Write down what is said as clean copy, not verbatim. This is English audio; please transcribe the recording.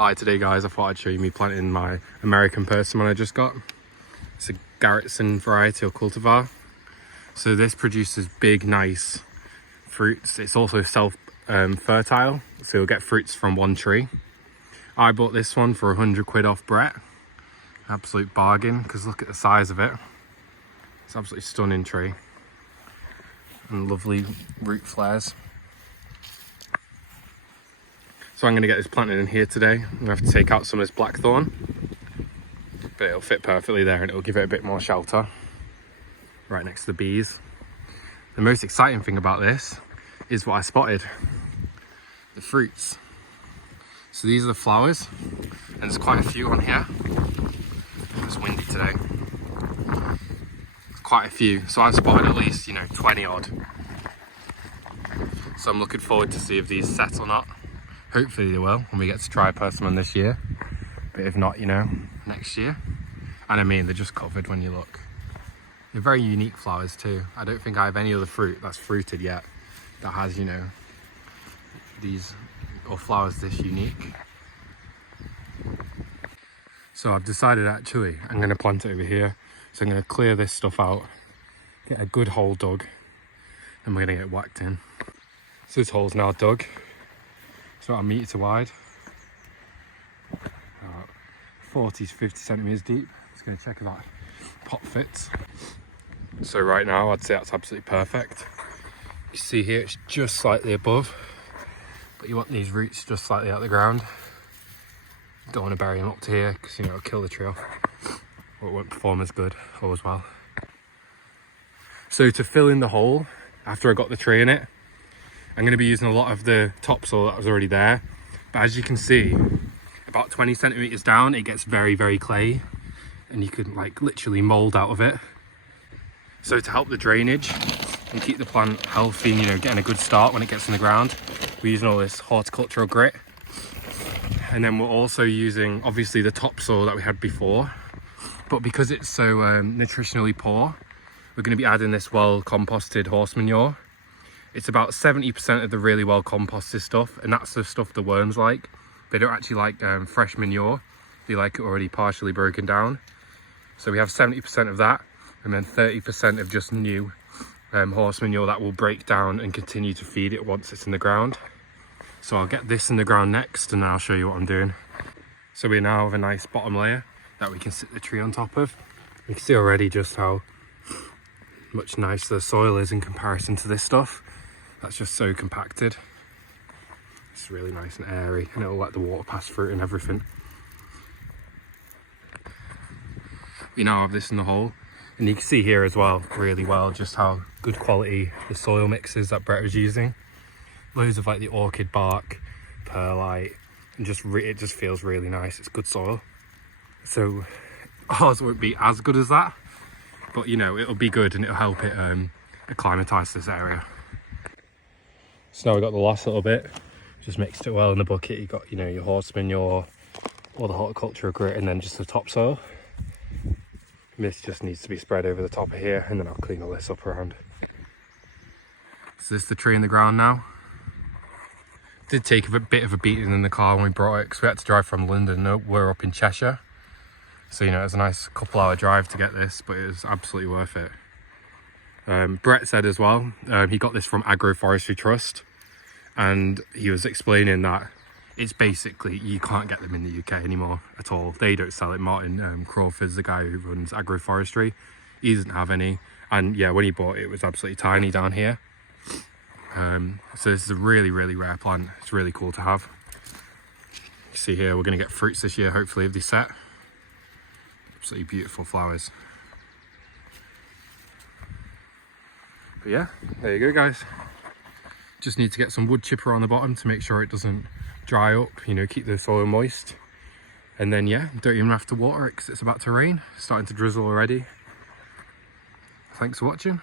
Hi, today guys, I thought I'd show you me planting my American persimmon I just got. It's a Garrettson variety or cultivar. So this produces big, nice fruits. It's also self-fertile, so you'll get fruits from one tree. I bought this one for 100 quid off Brett. Absolute bargain, because look at the size of it. It's an absolutely stunning tree. And lovely root flares. So I'm going to get this planted in here today. I'm going to have to take out some of this blackthorn, but it'll fit perfectly there and it'll give it a bit more shelter right next to the bees. The most exciting thing about this is what I spotted, the fruits. So these are the flowers, and there's quite a few on here. It's windy today. There's quite a few, so I've spotted at least 20 odd. So I'm looking forward to see if these set or not. Hopefully they will when we get to try persimmon this year, but if not, next year. And I mean, they're just covered when you look. They're very unique flowers too. I don't think I have any other fruit that's fruited yet that has these or flowers this unique. So I've decided actually I'm going to plant it over here. So I'm going to clear this stuff out, get a good hole dug, and we're going to get whacked in. So this hole's now dug. It's about 1 metre wide, about 40 to 50 centimetres deep. Just going to check if that pot fits. So right now I'd say that's absolutely perfect. You see here it's just slightly above, but you want these roots just slightly out of the ground. Don't want to bury them up to here because it'll kill the tree off, or it won't perform as good or as well. So to fill in the hole after I got the tree in it, I'm going to be using a lot of the topsoil that was already there, but as you can see, about 20 centimetres down it gets very, very clay, and you can literally mould out of it. So to help the drainage and keep the plant healthy and getting a good start when it gets in the ground, we're using all this horticultural grit. And then we're also using obviously the topsoil that we had before, but because it's so nutritionally poor, we're going to be adding this well composted horse manure. It's about 70% of the really well composted stuff, and that's the stuff the worms like. They don't actually like fresh manure. They like it already partially broken down. So we have 70% of that, and then 30% of just new horse manure that will break down and continue to feed it once it's in the ground. So I'll get this in the ground next, and I'll show you what I'm doing. So we now have a nice bottom layer that we can sit the tree on top of. You can see already just how much nicer the soil is in comparison to this stuff. That's just so compacted. It's really nice and airy, and it'll let the water pass through and everything. We now have this in the hole, and you can see here as well really well just how good quality the soil mix is that Brett was using. Loads of the orchid bark, perlite, and it just feels really nice. It's good soil. So ours won't be as good as that, but it'll be good, and it'll help it acclimatise this area. So now we've got the last little bit, just mixed it well in the bucket. You've got your horse manure, all the horticultural grit, and then just the topsoil. This just needs to be spread over the top of here, and then I'll clean all this up around. So this is the tree in the ground now. Did take a bit of a beating in the car when we brought it, because we had to drive from London. We're up in Cheshire, so it was a nice couple-hour drive to get this, but it was absolutely worth it. Brett said as well, he got this from Agroforestry Trust, and he was explaining that it's basically, you can't get them in the UK anymore at all. They don't sell it. Martin Crawford's the guy who runs Agroforestry. He doesn't have any, and yeah, when he bought it, it was absolutely tiny down here. So this is a really, really rare plant. It's really cool to have. You see here, we're going to get fruits this year, hopefully, if they set. Absolutely beautiful flowers. But yeah, there you go guys. Just need to get some wood chipper on the bottom to make sure it doesn't dry up, keep the soil moist. And then yeah, don't even have to water it because it's about to rain. It's starting to drizzle already. Thanks for watching.